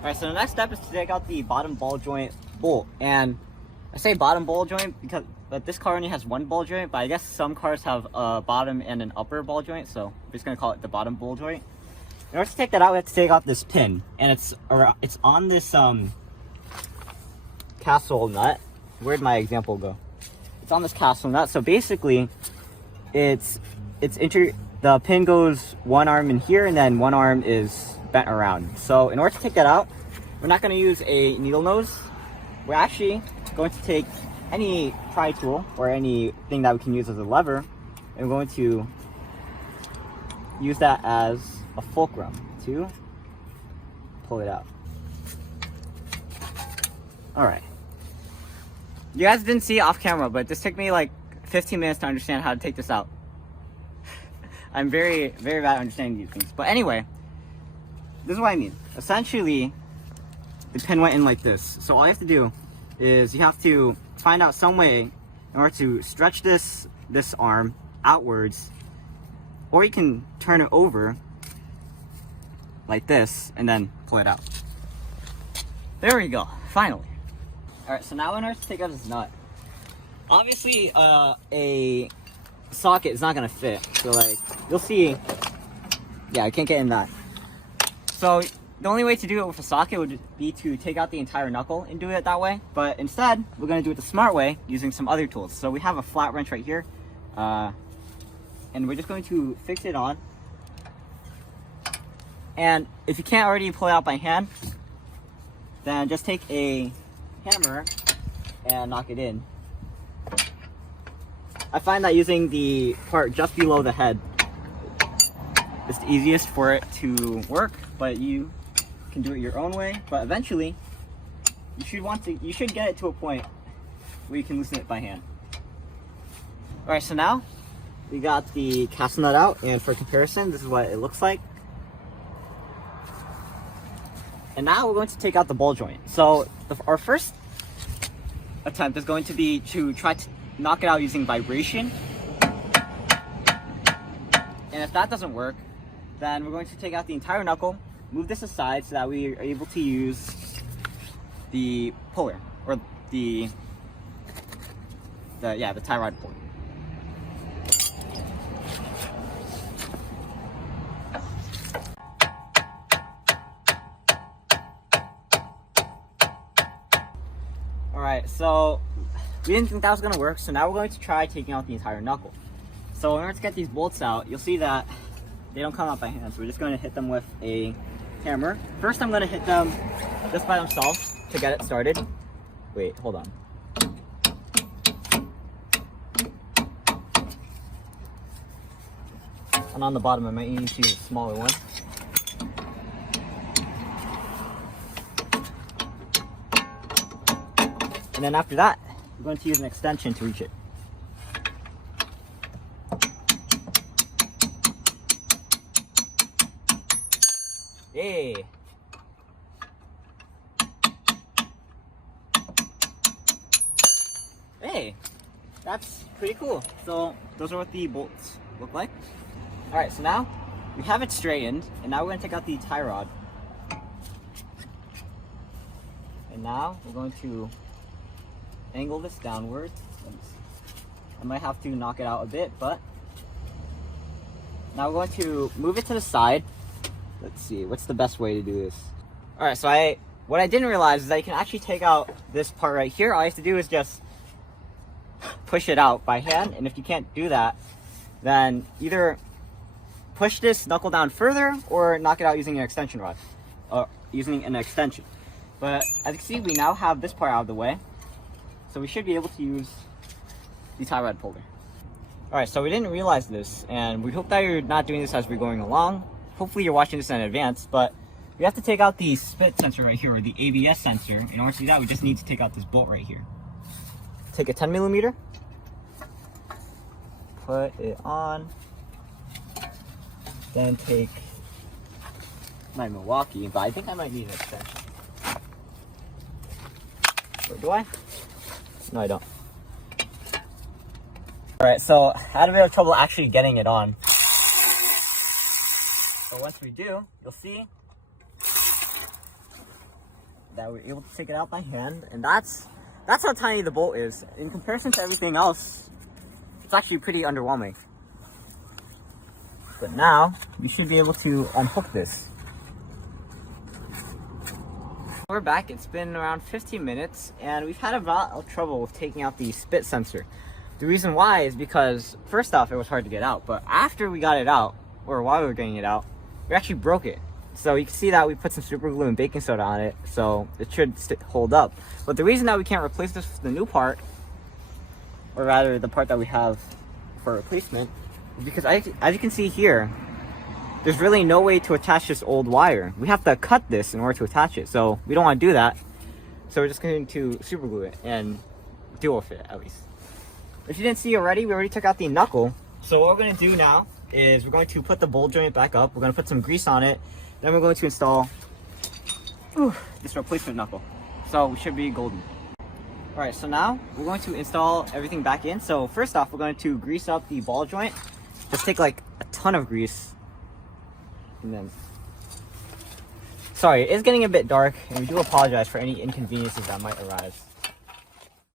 Alright, so the next step is to take out the bottom ball joint bolt. And I say bottom ball joint because this car only has one ball joint, but I guess some cars have a bottom and an upper ball joint, so I'm just going to call it the bottom ball joint. In order to take that out, we have to take out this pin, and it's on this castle nut. Where'd my example go? It's on this castle nut. So basically, the pin goes one arm in here, and then one arm is bent around. So in order to take that out, we're not going to use a needle nose. We're actually going to take any pry tool or anything that we can use as a lever, and we're going to use that as a fulcrum to pull it out. Alright. You guys didn't see it off camera, but this took me like 15 minutes to understand how to take this out. I'm very, very bad at understanding these things. But anyway, this is what I mean. Essentially, the pin went in like this. So all you have to do is you have to find out some way in order to stretch this arm outwards, or you can turn it over like this and then pull it out. There we go, finally. Alright, so now in order to take out this nut, obviously a socket is not gonna fit. So like, you'll see, yeah, I can't get in that. So the only way to do it with a socket would be to take out the entire knuckle and do it that way. But instead, we're gonna do it the smart way using some other tools. So we have a flat wrench right here, and we're just going to fix it on. And if you can't already pull it out by hand, then just take a hammer and knock it in. I find that using the part just below the head is the easiest for it to work, but you can do it your own way. But eventually, you should get it to a point where you can loosen it by hand. Alright, so now we got the castle nut out, and for comparison, this is what it looks like. And now we're going to take out the ball joint. So our first attempt is going to be to try to knock it out using vibration. And if that doesn't work, then we're going to take out the entire knuckle, move this aside so that we are able to use the puller, or the tie rod puller. Alright, so we didn't think that was going to work, so now we're going to try taking out the entire knuckle. So in order to get these bolts out, you'll see that they don't come out by hand, so we're just going to hit them with a hammer. First I'm going to hit them just by themselves to get it started. Wait, hold on. And on the bottom I might need to use a smaller one. And then after that, we're going to use an extension to reach it. Hey! Hey! That's pretty cool. So those are what the bolts look like. Alright, so now we have it straightened, and now we're going to take out the tie rod. And now we're going to angle this downward. I might have to knock it out a bit, but now we're going to move it to the side. Let's see, what's the best way to do this? Alright, so what I didn't realize is that you can actually take out this part right here. All you have to do is just push it out by hand, and if you can't do that, then either push this knuckle down further or knock it out using an extension rod, using an extension. But as you can see, we now have this part out of the way, so we should be able to use the tie rod puller. Alright, so we didn't realize this, and we hope that you're not doing this as we're going along. Hopefully you're watching this in advance, but we have to take out the spit sensor right here, or the ABS sensor. In order to do that, we just need to take out this bolt right here. Take a 10mm, put it on, then take my Milwaukee, but I think I might need an extension. Or do I? No, I don't. Alright, so I had a bit of trouble actually getting it on. But once we do, you'll see that we're able to take it out by hand, and that's how tiny the bolt is. In comparison to everything else, it's actually pretty underwhelming. But now, we should be able to unhook this. We're back. It's been around 15 minutes, and we've had a lot of trouble with taking out the spit sensor. The reason why is because, first off, it was hard to get out, but after we got it out, or while we were getting it out, we actually broke it. So you can see that we put some super glue and baking soda on it, so it should hold up. But the reason that we can't replace this with the new part, or rather the part that we have for replacement, is because as you can see here, there's really no way to attach this old wire. We have to cut this in order to attach it, so we don't want to do that. So we're just going to super glue it and deal with it, at least. If you didn't see already, we already took out the knuckle. So what we're going to do now is we're going to put the bowl joint back up. We're going to put some grease on it. Then we're going to install this replacement knuckle. So we should be golden. Alright, so now we're going to install everything back in. So first off, we're going to grease up the ball joint. Just take like a ton of grease. And then, sorry, it is getting a bit dark, and we do apologize for any inconveniences that might arise.